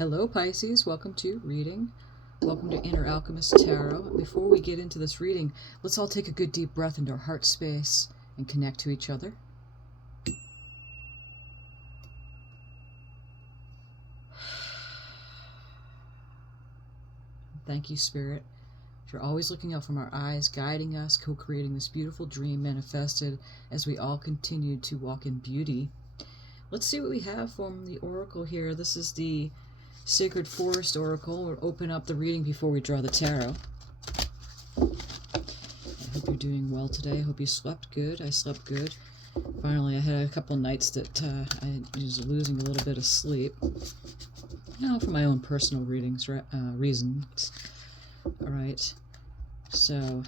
Hello Pisces, welcome to reading. Welcome to Inner Alchemist Tarot. Before we get into this reading, let's all take a good deep breath into our heart space and connect to each other. Thank you, Spirit, for always looking out from our eyes, guiding us, co-creating this beautiful dream manifested as we all continue to walk in beauty. Let's see what we have from the Oracle here. This is the Sacred Forest Oracle. We'll open up the reading before we draw the tarot. I hope you're doing well today. I hope you slept good. I slept good. Finally, I had a couple nights that I was losing a little bit of sleep. For my own personal reasons. All right. So,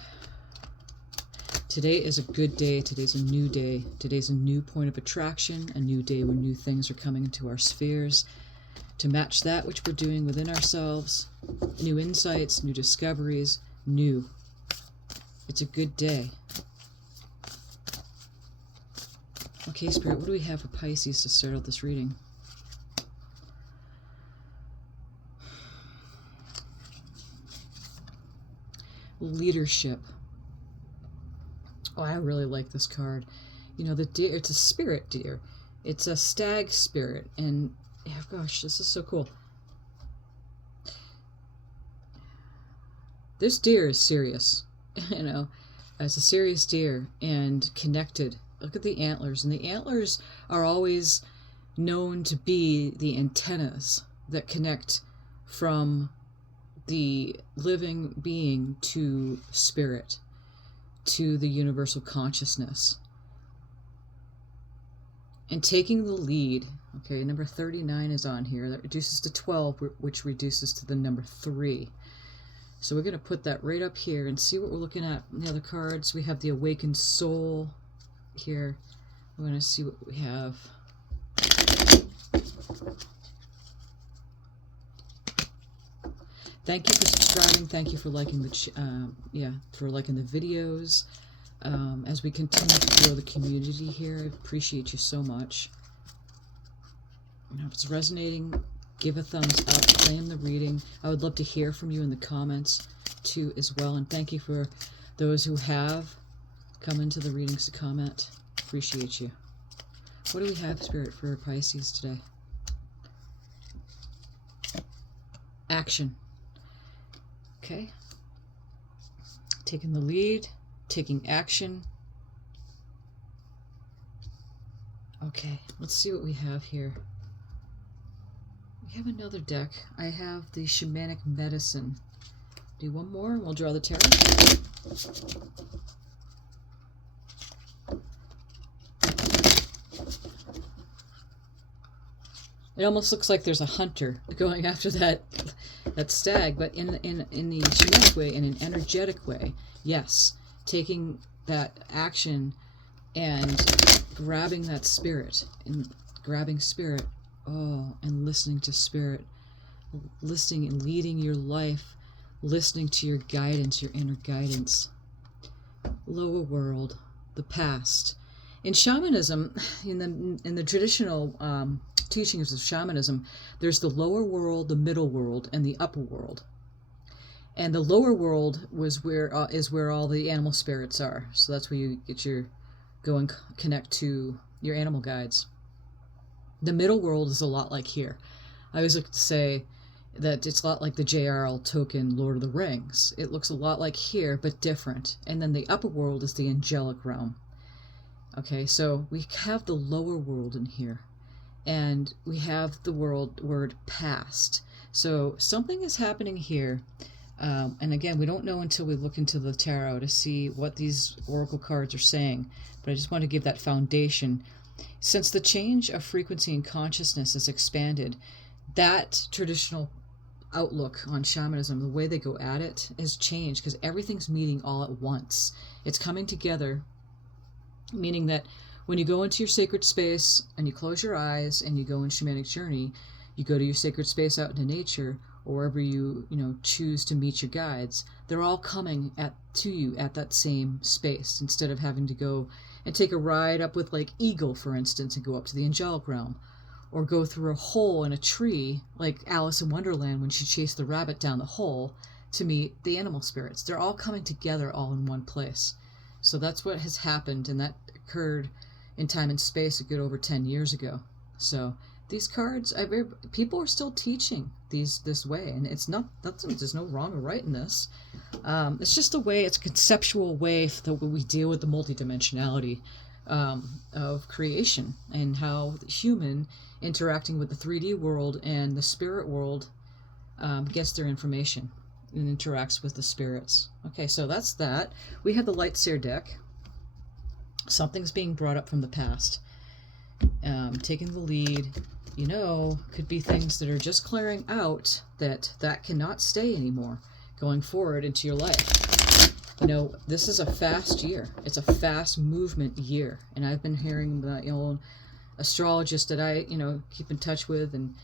today is a good day. Today's a new day. Today's a new point of attraction, a new day where new things are coming into our spheres to match that which we're doing within ourselves. New insights, new discoveries, new. It's a good day. Okay, Spirit, what do we have for Pisces to start out this reading? Leadership. Oh, I really like this card. You know, the deer, it's a spirit deer. It's a stag spirit, and oh gosh, this is so cool. This deer is serious. It's a serious deer and connected. Look at the antlers, and the antlers are always known to be the antennas that connect from the living being to spirit, to the universal consciousness. And taking the lead, okay, number 39 is on here. That reduces to 12, which reduces to the number 3. So we're going to put that right up here and see what we're looking at in the other cards. We have the Awakened Soul here. We're going to see what we have. Thank you for subscribing. Thank you for liking the videos. As we continue to grow the community here, I appreciate you so much. If it's resonating, give a thumbs up, claim the reading. I would love to hear from you in the comments too as well. And thank you for those who have come into the readings to comment. Appreciate you. What do we have, Spirit, for Pisces today? Action. Okay. Taking the lead. Taking action. Okay, let's see what we have here. We have another deck. I have the Shamanic Medicine. Do one more and we'll draw the tarot. It almost looks like there's a hunter going after that stag, but in the shamanic way, in an energetic way. Yes. Taking that action and grabbing that spirit, and grabbing spirit, and listening to spirit, listening and leading your life, listening to your guidance, your inner guidance. Lower world, the past. In shamanism, in the traditional teachings of shamanism, there's the lower world, the middle world, and the upper world. And the lower world is where all the animal spirits are. So that's where you get go and connect to your animal guides. The middle world is a lot like here. I always like to say that it's a lot like the J.R.R. Tolkien Lord of the Rings. It looks a lot like here, but different. And then the upper world is the angelic realm. Okay, so we have the lower world in here. And we have the word past. So something is happening here. And again, we don't know until we look into the tarot to see what these oracle cards are saying, but I just want to give that foundation. Since the change of frequency and consciousness has expanded, that traditional outlook on shamanism, the way they go at it, has changed because everything's meeting all at once. It's coming together, meaning that when you go into your sacred space and you close your eyes and you go in shamanic journey, you go to your sacred space out into nature, or wherever you choose to meet your guides, they're all coming to you at that same space, instead of having to go and take a ride up with like Eagle, for instance, and go up to the angelic realm, or go through a hole in a tree, like Alice in Wonderland when she chased the rabbit down the hole to meet the animal spirits. They're all coming together all in one place. So that's what has happened, and that occurred in time and space a good over 10 years ago. So these cards, people are still teaching this way, and there's no wrong or right in this. It's just a way, it's a conceptual way that we deal with the multidimensionality of creation, and how the human interacting with the 3D world and the spirit world gets their information and interacts with the spirits. Okay, so that's that. We have the Light Seer deck. Something's being brought up from the past, taking the lead. Could be things that are just clearing out that cannot stay anymore going forward into your life. This is a fast year. It's a fast movement year, and I've been hearing the old astrologist that I keep in touch with, and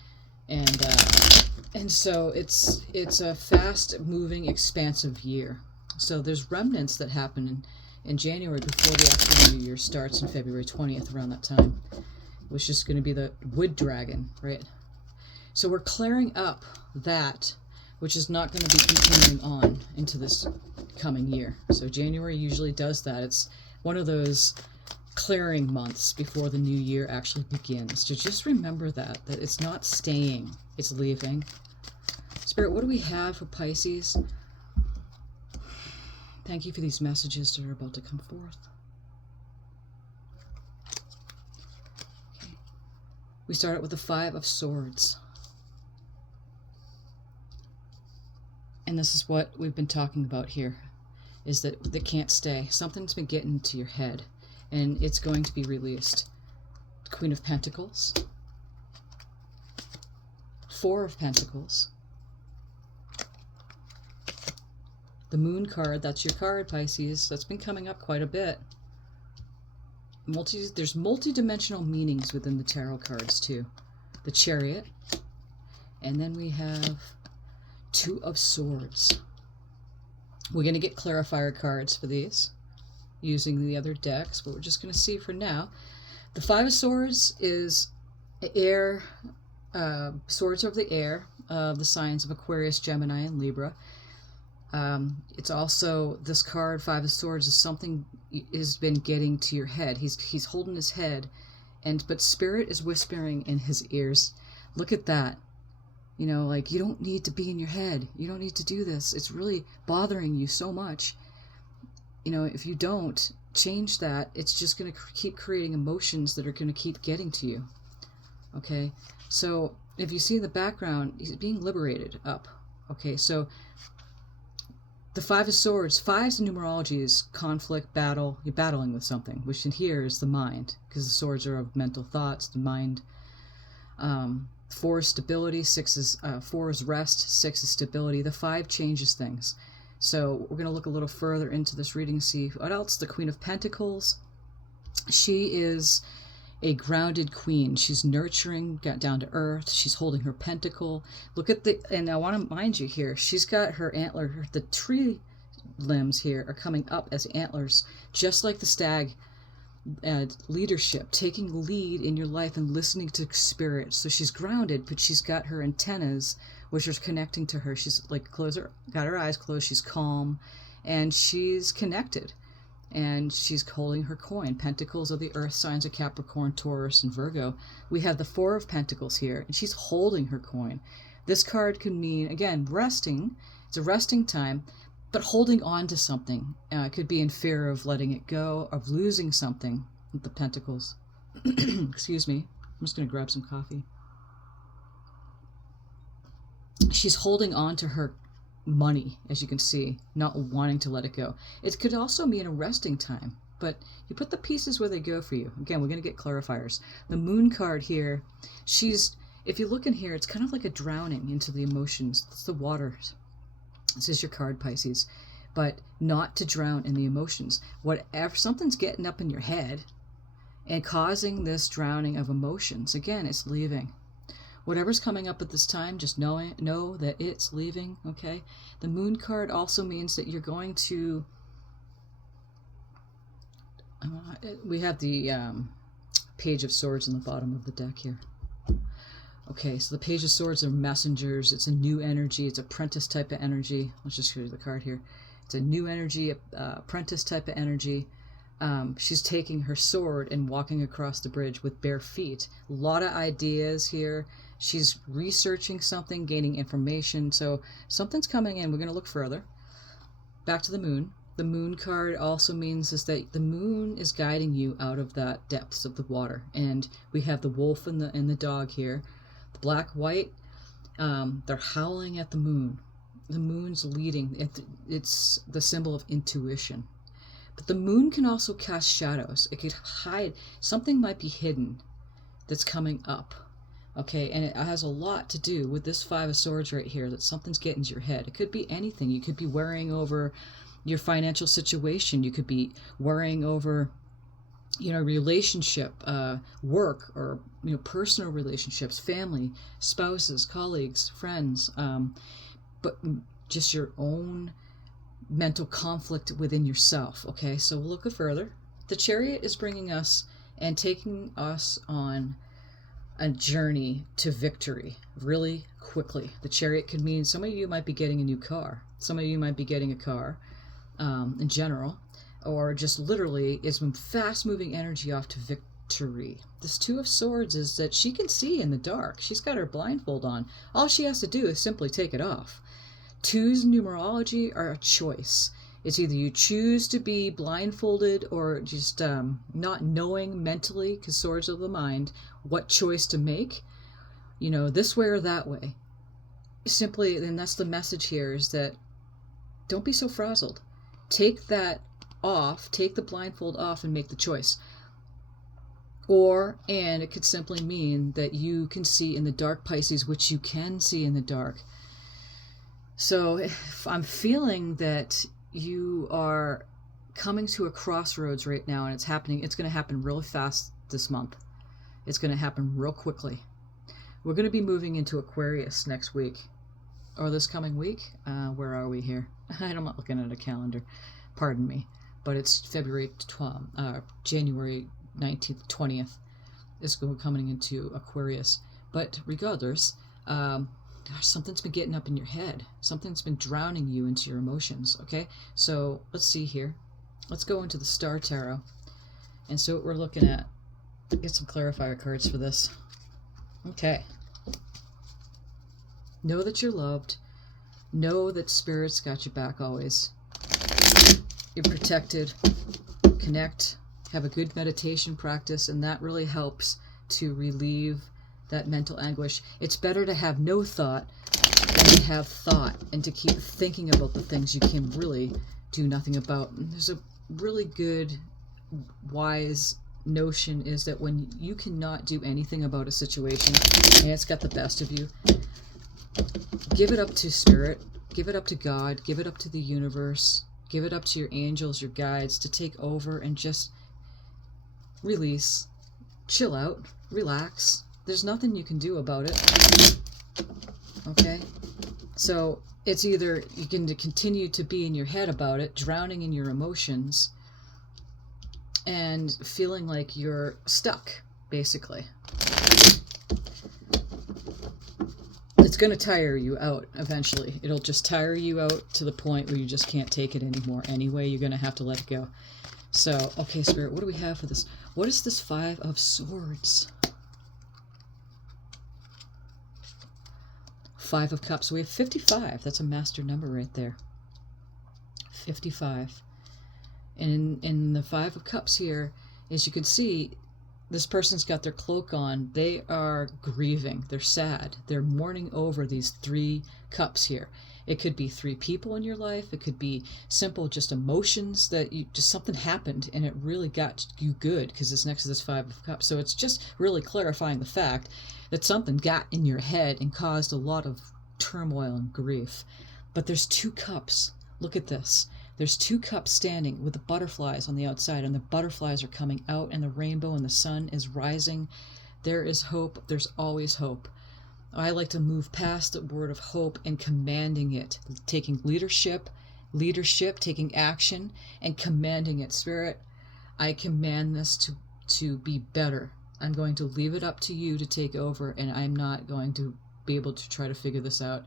so it's a fast moving, expansive year. So there's remnants that happen in January before the actual new year starts in February 20th, around that time, which is going to be the wood dragon, right? So we're clearing up that, which is not going to be continuing on into this coming year. So January usually does that. It's one of those clearing months before the new year actually begins. So just remember that it's not staying, it's leaving. Spirit, what do we have for Pisces? Thank you for these messages that are about to come forth. Okay. We start out with the 5 of Swords. And this is what we've been talking about here, is that they can't stay. Something's been getting into your head, and it's going to be released. Queen of Pentacles. 4 of Pentacles. The Moon card, that's your card, Pisces. That's been coming up quite a bit. There's multi-dimensional meanings within the tarot cards, too. The Chariot. And then we have 2 of Swords. We're going to get clarifier cards for these using the other decks, but we're just going to see for now. The 5 of Swords is air, swords of the air, the signs of Aquarius, Gemini, and Libra. It's also, this card, 5 of Swords, is something has been getting to your head. He's holding his head, but Spirit is whispering in his ears. Look at that. You don't need to be in your head. You don't need to do this. It's really bothering you so much. If you don't change that, it's just going to keep creating emotions that are going to keep getting to you. Okay? So, if you see in the background, he's being liberated up. Okay, so the 5 of Swords, 5's in numerology is conflict, battle. You're battling with something, which in here is the mind, because the swords are of mental thoughts, the mind. 4 is stability, 4 is rest, 6 is stability. The 5 changes things. So we're going to look a little further into this reading, see what else. The Queen of Pentacles. She is a grounded queen. She's nurturing, got down to earth. She's holding her pentacle. Look at and I want to mind you here, she's got her antler, the tree limbs here are coming up as antlers, just like the stag. Leadership, taking lead in your life and listening to Spirit. So she's grounded, but she's got her antennas, which are connecting to her. She's like got her eyes closed. She's calm, and she's connected, and she's holding her coin. Pentacles are the earth signs of Capricorn, Taurus, and Virgo. We have the 4 of Pentacles here, and she's holding her coin. This card can mean, again, resting. It's a resting time, but holding on to something. It could be in fear of letting it go, of losing something with the Pentacles. Excuse me. I'm just going to grab some coffee. She's holding on to her money, as you can see, not wanting to let it go. It could also mean a resting time, but you put the pieces where they go for you. Again, we're going to get clarifiers. The Moon card here, if you look in here, it's kind of like a drowning into the emotions. It's the water. This is your card, Pisces, but not to drown in the emotions. Whatever, something's getting up in your head and causing this drowning of emotions. Again, it's leaving. Whatever's coming up at this time, just know that it's leaving, okay? The Moon card also means that you're going to... we have the Page of Swords in the bottom of the deck here. Okay, so the Page of Swords are messengers. It's a new energy. It's apprentice type of energy. Let's just show you the card here. It's a new energy, apprentice type of energy. She's taking her sword and walking across the bridge with bare feet. A lot of ideas here. She's researching something, gaining information. So something's coming in. We're going to look further. Back to the moon. The moon card also means is that the moon is guiding you out of that depths of the water. And we have the wolf and the dog here. The black, white, they're howling at the moon. The moon's leading. It's the symbol of intuition. But the moon can also cast shadows. It could hide. Something might be hidden that's coming up. Okay, and it has a lot to do with this Five of Swords right here, that something's getting to your head. It could be anything. You could be worrying over your financial situation. You could be worrying over, relationship, work, or, personal relationships, family, spouses, colleagues, friends, but just your own mental conflict within yourself. Okay, so we'll look further. The Chariot is bringing us and taking us on a journey to victory really quickly. The Chariot could mean some of you might be getting a new car. Some of you might be getting a car in general, or just literally is fast moving energy off to victory. This Two of Swords is that she can see in the dark. She's got her blindfold on. All she has to do is simply take it off. Twos in numerology are a choice. It's either you choose to be blindfolded or just not knowing mentally, because swords of the mind, what choice to make, this way or that way. Simply, and that's the message here, is that don't be so frazzled. Take that off, take the blindfold off and make the choice. And it could simply mean that you can see in the dark, Pisces, which you can see in the dark. So if I'm feeling that you are coming to a crossroads right now, and it's happening, it's going to happen really fast this month. It's going to happen real quickly. We're going to be moving into Aquarius next week, or this coming week. Where are we here? I'm not looking at a calendar, pardon me, but it's January 19th, 20th is coming into Aquarius. But regardless, something's been getting up in your head. Something's been drowning you into your emotions, okay? So let's see here. Let's go into the Star Tarot and see what we're looking at. Get some clarifier cards for this. Okay. Know that you're loved. Know that Spirit's got your back always. You're protected. Connect. Have a good meditation practice, and that really helps to relieve that mental anguish. It's better to have no thought than to have thought and to keep thinking about the things you can really do nothing about. And there's a really good, wise notion is that when you cannot do anything about a situation and it's got the best of you, give it up to Spirit, give it up to God, give it up to the universe, give it up to your angels, your guides to take over and just release, chill out, relax. There's nothing you can do about it. Okay? So it's either you can continue to be in your head about it, drowning in your emotions, and feeling like you're stuck, basically. It's going to tire you out eventually. It'll just tire you out to the point where you just can't take it anymore. Anyway, you're going to have to let it go. So, okay, Spirit, what do we have for this? What is this Five of Swords? Five of Cups. We have 55. That's a master number right there. 55. And in the Five of Cups here, as you can see, this person's got their cloak on. They are grieving. They're sad. They're mourning over these 3 cups here. It could be 3 people in your life. It could be simple just emotions that just something happened and it really got you good because it's next to this Five of Cups. So it's just really clarifying the fact that something got in your head and caused a lot of turmoil and grief. But there's 2 cups. Look at this. There's 2 cups standing with the butterflies on the outside, and the butterflies are coming out, and the rainbow and the sun is rising. There is hope. There's always hope. I like to move past the word of hope and commanding it, taking leadership, taking action, and commanding it. Spirit, I command this to be better. I'm going to leave it up to you to take over, and I'm not going to be able to try to figure this out.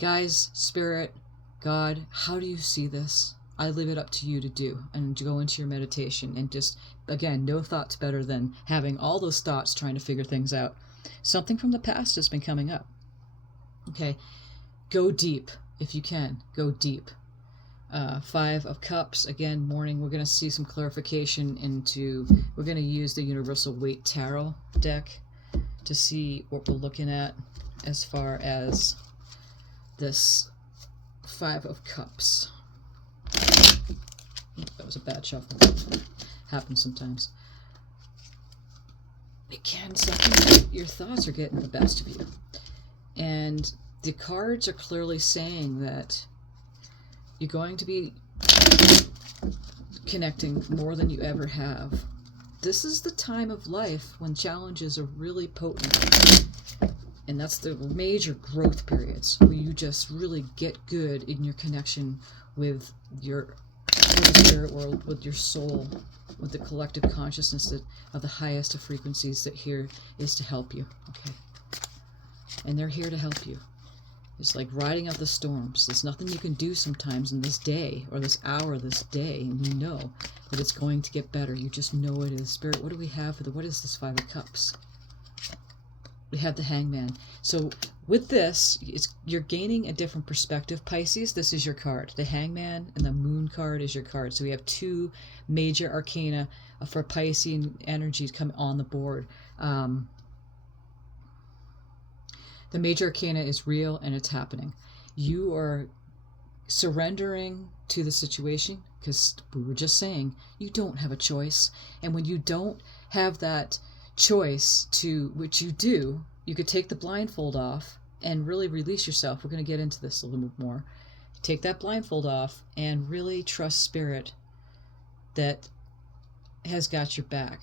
Guys, Spirit, God, how do you see this? I leave it up to you to do, and to go into your meditation, and just, again, no thought's better than having all those thoughts trying to figure things out. Something from the past has been coming up. Okay, go deep if you can. Go deep. Five of Cups, again, morning. We're going to see some clarification into, we're going to use the Universal Weight Tarot deck to see what we're looking at as far as this Five of Cups. That was a bad shuffle. Happens sometimes. It can, something, your thoughts are getting the best of you. And the cards are clearly saying that you're going to be connecting more than you ever have. This is the time of life when challenges are really potent. And that's the major growth periods where you just really get good in your connection with the spirit world, with your soul, with the collective consciousness of the highest of frequencies that here is to help you. Okay. And they're here to help you. It's like riding out the storms. There's nothing you can do sometimes in this day or this hour, this day, and you know that it's going to get better. You just know it is. Spirit, what do we have for what is this Five of Cups? We have the Hangman. So with this, you're gaining a different perspective. Pisces, this is your card. The Hangman and the Moon card is your card. So we have two major arcana for Piscean energies come on the board. The major arcana is real and it's happening. You are surrendering to the situation because we were just saying you don't have a choice. And when you don't have that choice to, which you do, you could take the blindfold off and really release yourself. We're going to get into this a little bit more. Take that blindfold off and really trust Spirit that has got your back.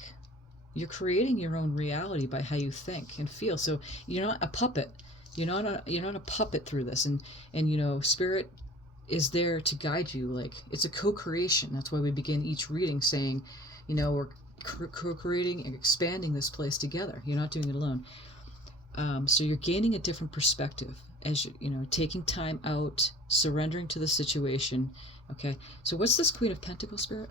You're creating your own reality by how you think and feel. So you're not a puppet. You're not a puppet through this. And you know, Spirit is there to guide you. Like, it's a co-creation. That's why we begin each reading saying, you know, we're co-creating and expanding this place together. You're not doing it alone. So you're gaining a different perspective as you know, taking time out, surrendering to the situation. Okay. So what's this Queen of Pentacles, Spirit?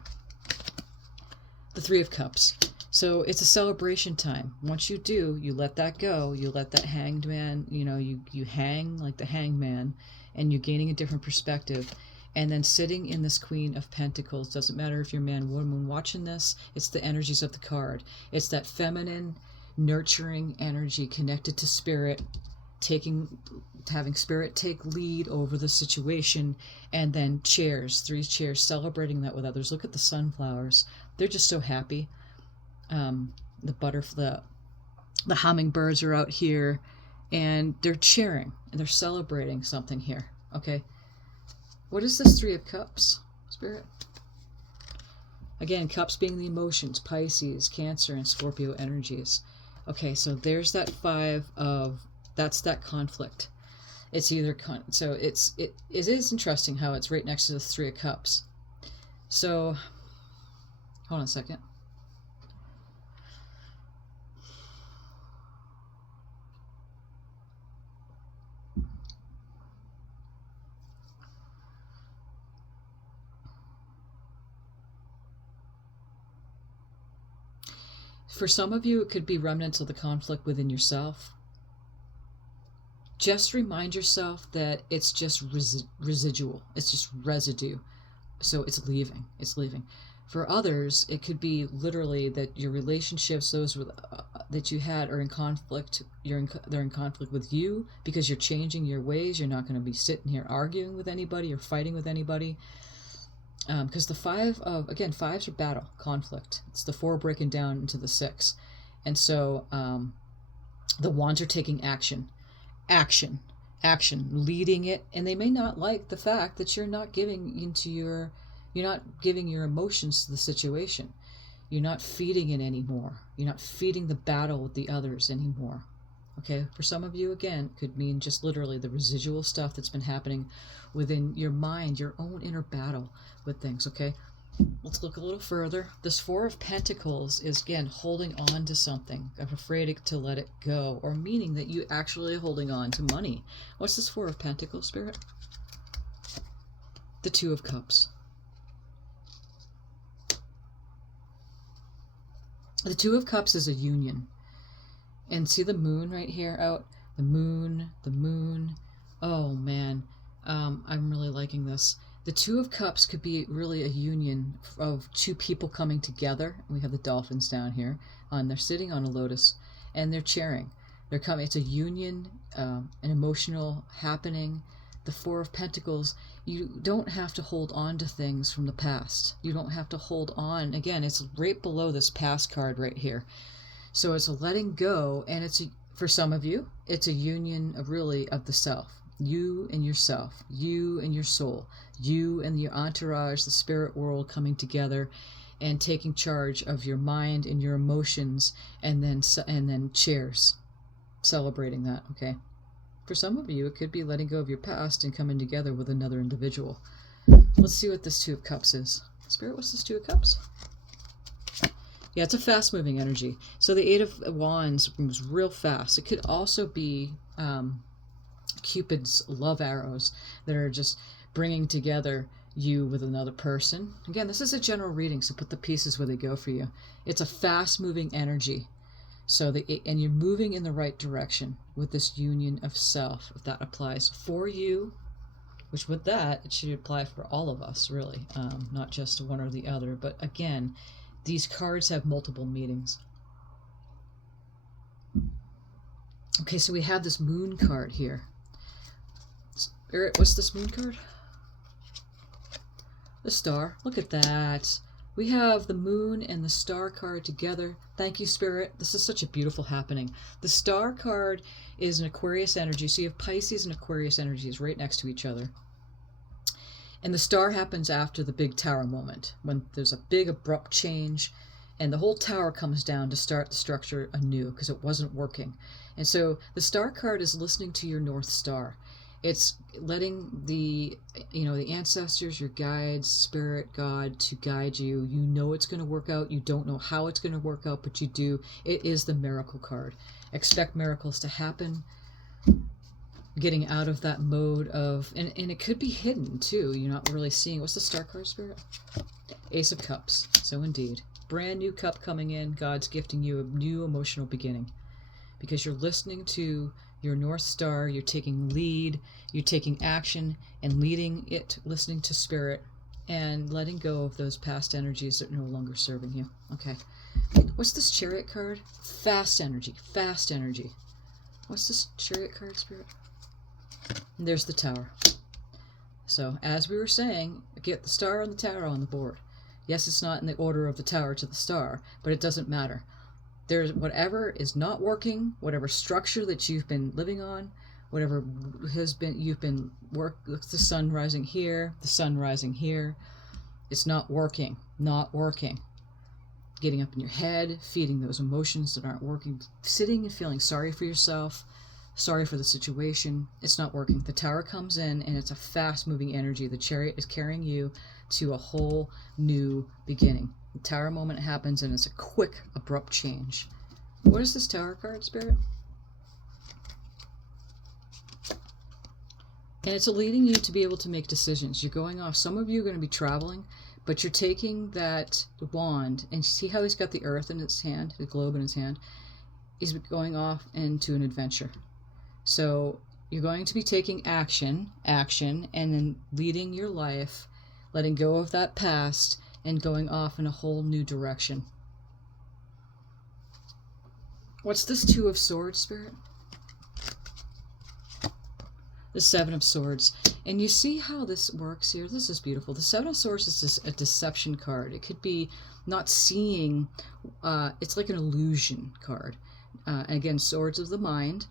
The Three of Cups. So it's a celebration time. Once you do, you let that go. You let that hanged man, you know, you hang like the hangman, and you're gaining a different perspective. And then sitting in this Queen of Pentacles, doesn't matter if you're man or woman watching this, it's the energies of the card. It's that feminine, nurturing energy connected to Spirit, having Spirit take lead over the situation, and then chairs, three chairs, celebrating that with others. Look at the sunflowers. They're just so happy. The hummingbirds are out here, and they're cheering, and they're celebrating something here. Okay. What is this Three of Cups, Spirit? Again, cups being the emotions, Pisces, Cancer, and Scorpio energies. Okay, so there's that that's that conflict. It's either, it is interesting how it's right next to the Three of Cups. So, hold on a second. For some of you, it could be remnants of the conflict within yourself. Just remind yourself that it's just residual. It's just residue. So it's leaving. It's leaving. For others, it could be literally that your relationships, those that you had, are in conflict. They're in conflict with you because you're changing your ways. You're not going to be sitting here arguing with anybody or fighting with anybody. Because the fives are battle, conflict. It's the four breaking down into the six. And so the wands are taking action, leading it. And they may not like the fact that you're not giving your emotions to the situation. You're not feeding it anymore. You're not feeding the battle with the others anymore. Okay, for some of you, again, it could mean just literally the residual stuff that's been happening within your mind, your own inner battle with things, okay? Let's look a little further. This Four of Pentacles is, again, holding on to something. I'm afraid to let it go, or meaning that you actually holding on to money. What's this Four of Pentacles, Spirit? The Two of Cups. The Two of Cups is a union. And see the moon right here out? The moon, the moon. Oh, man. I'm really liking this. The Two of Cups could be really a union of two people coming together. We have the dolphins down here, and they're sitting on a lotus, and they're cheering. They're coming. It's a union, an emotional happening. The Four of Pentacles, you don't have to hold on to things from the past. You don't have to hold on. Again, it's right below this past card right here. So it's a letting go, and for some of you, it's a union of really of the self. You and yourself, you and your soul, you and your entourage, the spirit world coming together and taking charge of your mind and your emotions, and then cheers, celebrating that, okay? For some of you, it could be letting go of your past and coming together with another individual. Let's see what this Two of Cups is. Spirit, what's this Two of Cups? Yeah, it's a fast-moving energy. So the Eight of Wands moves real fast. It could also be Cupid's love arrows that are just bringing together you with another person. Again, this is a general reading, so put the pieces where they go for you. It's a fast-moving energy. And you're moving in the right direction with this union of self, if that applies for you, which with that, it should apply for all of us, really, not just one or the other. But again, these cards have multiple meanings. Okay, so we have this moon card here. Spirit, what's this moon card? The star. Look at that. We have the moon and the star card together. Thank you, Spirit. This is such a beautiful happening. The star card is an Aquarius energy. So you have Pisces and Aquarius energies right next to each other. And the star happens after the big tower moment, when there's a big abrupt change and the whole tower comes down to start the structure anew because it wasn't working. And so the star card is listening to your North Star. It's letting the ancestors, your guides, Spirit, God, to guide you. You know it's going to work out. You don't know how it's going to work out, but you do. It is the miracle card. Expect miracles to happen. Getting out of that mode of, and it could be hidden too. You're not really seeing. What's the star card, Spirit? Ace of Cups. So indeed, brand new cup coming in. God's gifting you a new emotional beginning because you're listening to your North Star. You're taking lead, you're taking action and leading it, listening to Spirit and letting go of those past energies that are no longer serving you. Okay. What's this Chariot card? Fast energy, fast energy. What's this Chariot card, Spirit? And there's the Tower. So as we were saying, get the star and the tower on the board. Yes, it's not in the order of the tower to the star, but it doesn't matter. There's whatever is not working, whatever structure that you've been living on, whatever the sun rising here, the sun rising here, it's not working, Getting up in your head, feeding those emotions that aren't working, sitting and feeling sorry for yourself, sorry for the situation, it's not working. The tower comes in and it's a fast moving energy. The chariot is carrying you to a whole new beginning. The tower moment happens and it's a quick, abrupt change. What is this Tower card, Spirit? And it's leading you to be able to make decisions. You're going off. Some of you are going to be traveling, but you're taking that wand and see how he's got the earth in his hand, the globe in his hand. He's going off into an adventure. So you're going to be taking action, and then leading your life, letting go of that past, and going off in a whole new direction. What's this Two of Swords, Spirit? The Seven of Swords. And you see how this works here? This is beautiful. The Seven of Swords is just a deception card. It could be not seeing, it's like an illusion card. Again, swords of the mind.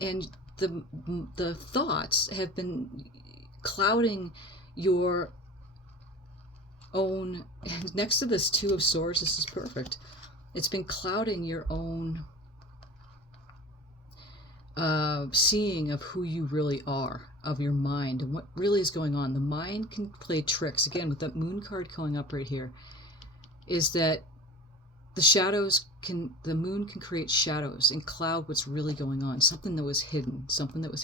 And the thoughts have been clouding your own, next to this Two of Swords, this is perfect. It's been clouding your own seeing of who you really are, of your mind, and what really is going on. The mind can play tricks. Again, with that moon card coming up right here, is that the moon can create shadows and cloud what's really going on. Something that was hidden, something that's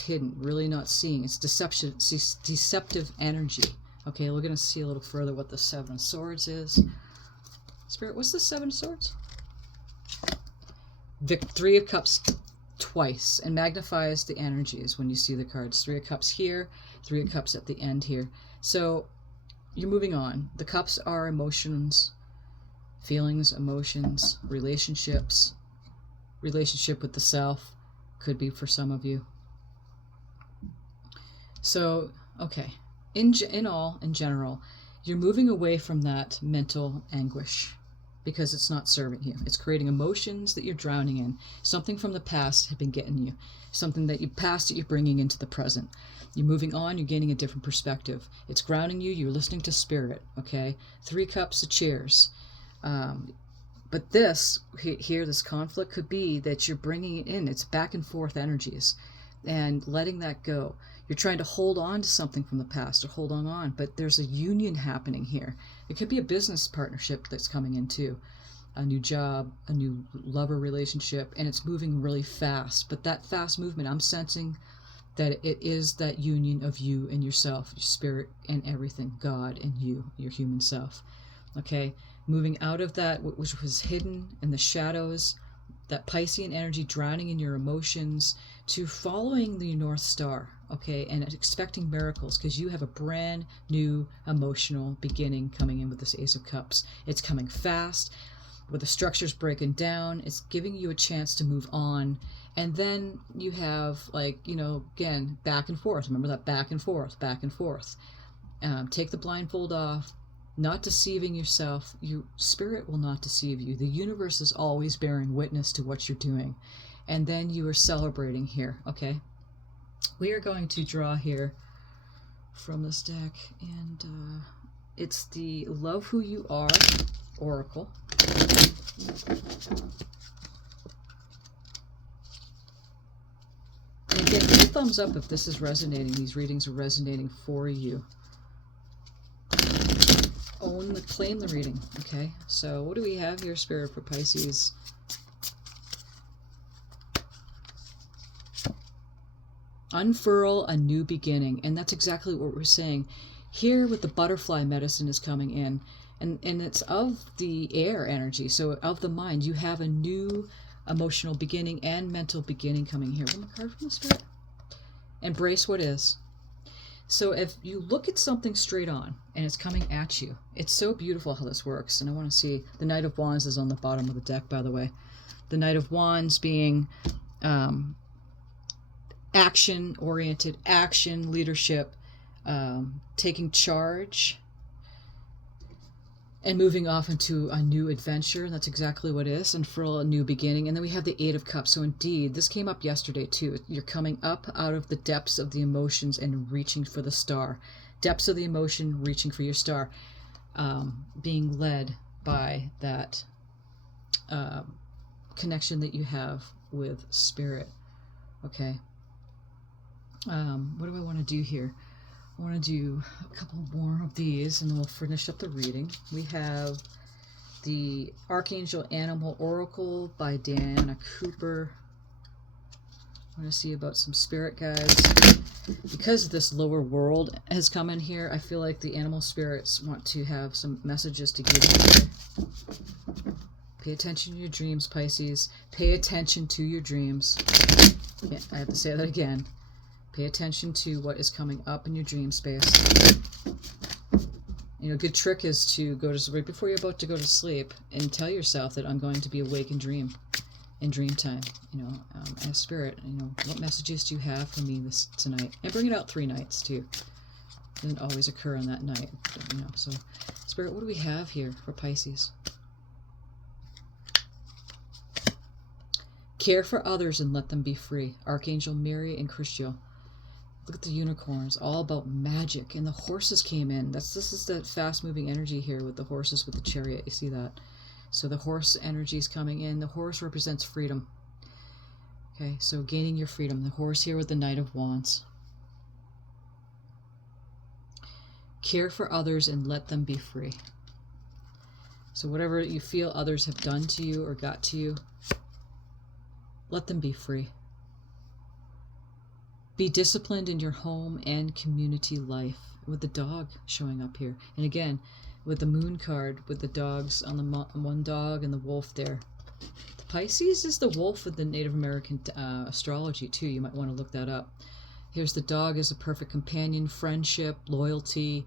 hidden, really not seeing. It's deceptive energy. Okay, we're going to see a little further what the Seven of Swords is. Spirit, what's the Seven of Swords? The Three of Cups twice, and magnifies the energies when you see the cards. Three of Cups here, Three of Cups at the end here. So you're moving on. The cups are emotions, feelings, emotions, relationships, relationship with the self, could be for some of you. So, okay, in general, you're moving away from that mental anguish because it's not serving you. It's creating emotions that you're drowning in. Something from the past had been getting you. Something that you passed that you're bringing into the present. You're moving on, you're gaining a different perspective. It's grounding you, you're listening to spirit, okay? Three cups of cheers. But this conflict could be that you're bringing it in. It's back and forth energies and letting that go. You're trying to hold on to something from the past or hold on, but there's a union happening here. It could be a business partnership that's coming in too. A new job, a new lover relationship, and it's moving really fast. But that fast movement, I'm sensing that it is that union of you and yourself, your spirit and everything, God and you, your human self. Okay? Moving out of that which was hidden in the shadows, that Piscean energy drowning in your emotions, to following the North Star, okay, and expecting miracles, because you have a brand new emotional beginning coming in with this Ace of Cups. It's coming fast, with the structures breaking down. It's giving you a chance to move on. And then you have, like, again, back and forth. Remember that back and forth, back and forth. Take the blindfold off. Not deceiving yourself. Your spirit will not deceive you. The universe is always bearing witness to what you're doing. And then you are celebrating here, okay? We are going to draw here from this deck, and it's the Love Who You Are Oracle. And again, give a thumbs up if this is resonating, these readings are resonating for you. Claim the reading, okay? So what do we have here, Spirit, for Pisces? Unfurl a new beginning. And that's exactly what we're saying. Here with the butterfly medicine is coming in. And it's of the air energy, so of the mind. You have a new emotional beginning and mental beginning coming here. One more card from the Spirit. Embrace what is. So if you look at something straight on and it's coming at you, it's so beautiful how this works. And I want to see, the Knight of Wands is on the bottom of the deck, by the way. The Knight of Wands being action-oriented, action, leadership, taking charge, and moving off into a new adventure. And that's exactly what it is. Unfurl a new beginning. And then we have the Eight of Cups. So indeed, this came up yesterday too. You're coming up out of the depths of the emotions and reaching for the star. Depths of the emotion, reaching for your star. Being led by that connection that you have with spirit. Okay. What do I want to do here? I want to do a couple more of these and then we'll finish up the reading. We have the Archangel Animal Oracle by Diana Cooper. I want to see about some spirit guides. Because this lower world has come in here, I feel like the animal spirits want to have some messages to give you. Pay attention to your dreams, Pisces. Pay attention to your dreams. Yeah, I have to say that again. Pay attention to what is coming up in your dream space. A good trick is to go to right before you're about to go to sleep and tell yourself that I'm going to be awake in dream time. Ask spirit, what messages do you have for me tonight? And bring it out 3 nights too. It doesn't always occur on that night, but, So, spirit, what do we have here for Pisces? Care for others and let them be free. Archangel Mary and Christiel. Look at the unicorns, all about magic. And the horses came in. This is that fast-moving energy here with the horses, with the chariot. You see that? So the horse energy is coming in. The horse represents freedom. Okay, so gaining your freedom. The horse here with the Knight of Wands. Care for others and let them be free. So whatever you feel others have done to you or got to you, let them be free. Be disciplined in your home and community life. With the dog showing up here. And again, with the moon card, with the dogs on the one dog and the wolf there. The Pisces is the wolf with the Native American astrology too. You might want to look that up. Here's the dog as a perfect companion, friendship, loyalty.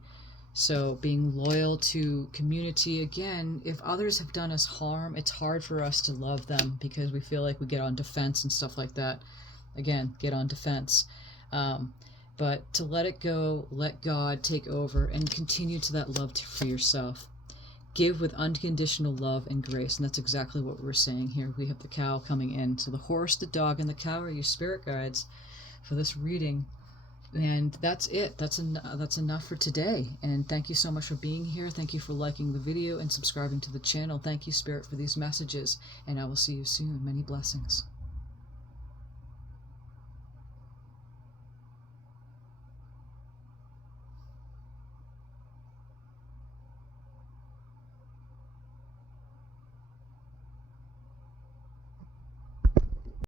So being loyal to community. Again, if others have done us harm, it's hard for us to love them because we feel like we get on defense and stuff like that. Again, get on defense. But to let it go, let God take over, and continue to that love for yourself. Give with unconditional love and grace. And that's exactly what we're saying here. We have the cow coming in. So the horse, the dog, and the cow are your spirit guides for this reading. And that's it. That's enough for today. And thank you so much for being here. Thank you for liking the video and subscribing to the channel. Thank you, Spirit, for these messages. And I will see you soon. Many blessings.